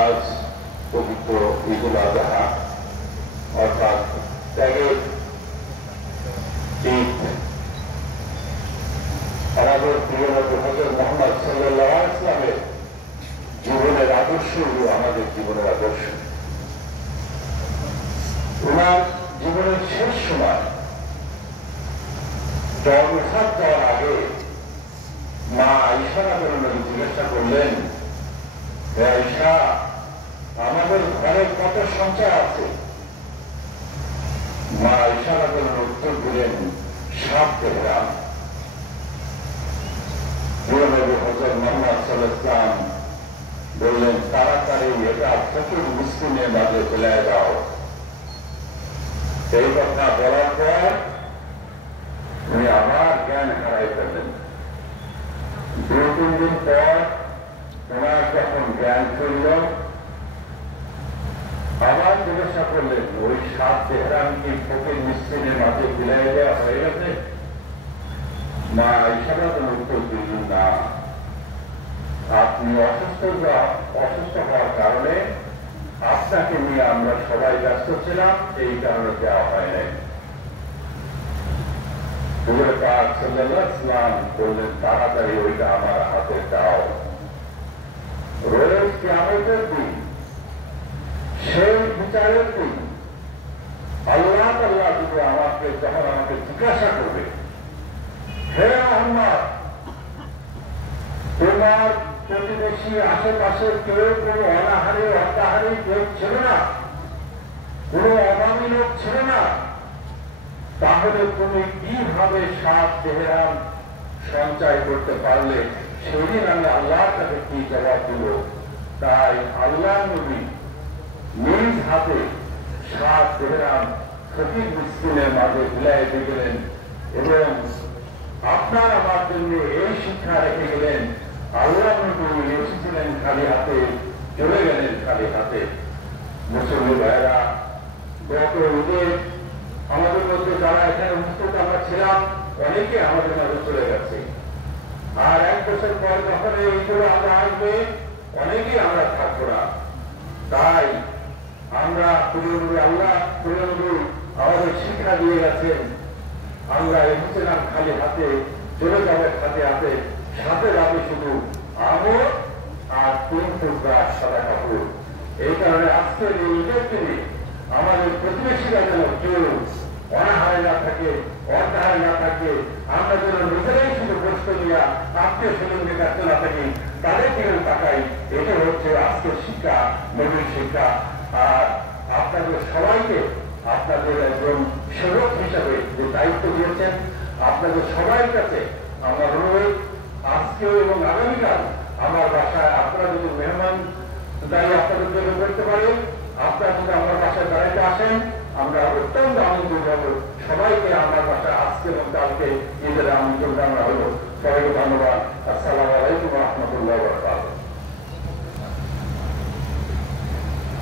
আজ পবিত্র ঈদুল আজহা অর্থাৎ ত্যাগের ঈদ। আমাদের প্রিয় নবী হযরত মুহাম্মদ সাল্লাল্লাহু আলাইহি ওয়াসাল্লামের জীবনের আদর্শ হল আমাদের জীবনের আদর্শ। ওনার জীবনের শেষ সময় জন্মসাত যাওয়ার আগে মা আয়েশা রাদিয়াল্লাহু আনহা জিজ্ঞাসা করলেন, হে আয়েশা, আমাদের ঘরে কত সঞ্চয় আছে? মা আয়েশা রাদিয়াল্লাহু আনহা উত্তর দিলেন, 7 দিরহাম। প্রিয় নবী হযরত মুহাম্মদ সাল্লাল্লাহু আলাইহি ওয়াসাল্লাম বললেন, তাড়াতাড়ি এটা ফকির মিসকিনের মাঝে ফেলে দাও। এই কথা বলার পর উনি আবার জ্ঞান হারাই ফেললেন। 2-3 দিন পর ওনার যখন জ্ঞান ফিরল, আবার জিজ্ঞাসা করলেন, ওই 7 দিরহাম কি ফকির মিসকিনের মাঝে ফেলে দেওয়া হয়ে গেছে? মা আয়েশা রাদিয়াল্লাহু আনহা উত্তর দিলেন, না, আপনি অসুস্থ হওয়ার কারণে আপনাকে নিয়ে আমরা সবাই ব্যস্ত ছিলাম, এই কারণে দেওয়া হয় নাই। হুজুর পাক সাল্লাল্লাহু আলাইহি ওয়াসাল্লাম বললেন, তাড়াতাড়ি ওইটা আমার হাতে দাও। রোজ কিয়ামতের দিন, সেই বিচারের দিন আল্লাহ তাআলা যদি যখন আমাকে জিজ্ঞাসা করবে, হে মুহাম্মদ, তোমার প্রতিবেশী আশেপাশে কেউ কোনো অনাহারে অত্যাহারী কেউ ছিল না, কোন অভাবী লোক ছিল না, তাহলে তুমি কিভাবে 7 দিরহাম সঞ্চয় করতে পারলে? সেদিন আমি আল্লাহর কাছে কি জবাব দিব? তাই আল্লাহ নবী নিজ হাতে 7 দিরহাম ফকির মিসকিনের মাঝে বিলাই দিয়ে গেলেন এবং আপনার আমার জন্য এই শিক্ষা রেখে গেলেন, আল্লাহ নবী এসেছিলেন খালি হাতে, চলে গেলেন খালি হাতে। মুসলিম ভাইরা, গত ঈদে আমাদের মধ্যে যারা এখানে উপস্থিত আমরা ছিলাম, অনেকে আমাদের মাঝে চলে গেছে। আর 1 বছর পর যখন এইগুলো আমরা আসবে, অনেকেই আমরা থাকবো না। তাই আমরা আল্লাহ আমাদের শিক্ষা দিয়ে গেছেন, আমরা এসেছিলাম খালি হাতে, চলে যাবে খালি হাতে, সাথে যাবে শুধু আমল আর 3 টুকরা সাদা কাপড়। এই কারণে আজকের এই ঈদের দিনে আমাদের প্রতিবেশীরা যেন কেউ অনাহারে না থাকে, অর্ধাহারে না থাকে, আমরা যেন নিজেরাই শুধু কষ্ট নিয়ে আত্মীয় স্বজনকে কাছে না থাকি, তাদের দিকে তাকাই। এটা হচ্ছে আজকের শিক্ষা, নবীর শিক্ষা। আর আপনাদের সবাইকে আপনাদের একজন সেবক হিসাবে যে দায়িত্ব দিয়েছেন, আপনাদের সবার কাছে আমার অনুরোধ, আজকেও এবং আগামীকাল আমার বাসায় আপনারা যদি মেহমান দায়ী আপনাদের জন্য করতে পারেন, আপনারা যদি আমার বাসায় বেড়াইতে আসেন, আমরা অত্যন্ত আনন্দ হব। সবাইকে আমার বাসায় আজকে এবং কালকে ঈদের আমন্ত্রণ জানানো হলো। সবাইকে ধন্যবাদ। আসসালামু আলাইকুম ওয়া রাহমাতুল্লাহি ওয়া বারাকাতুহু।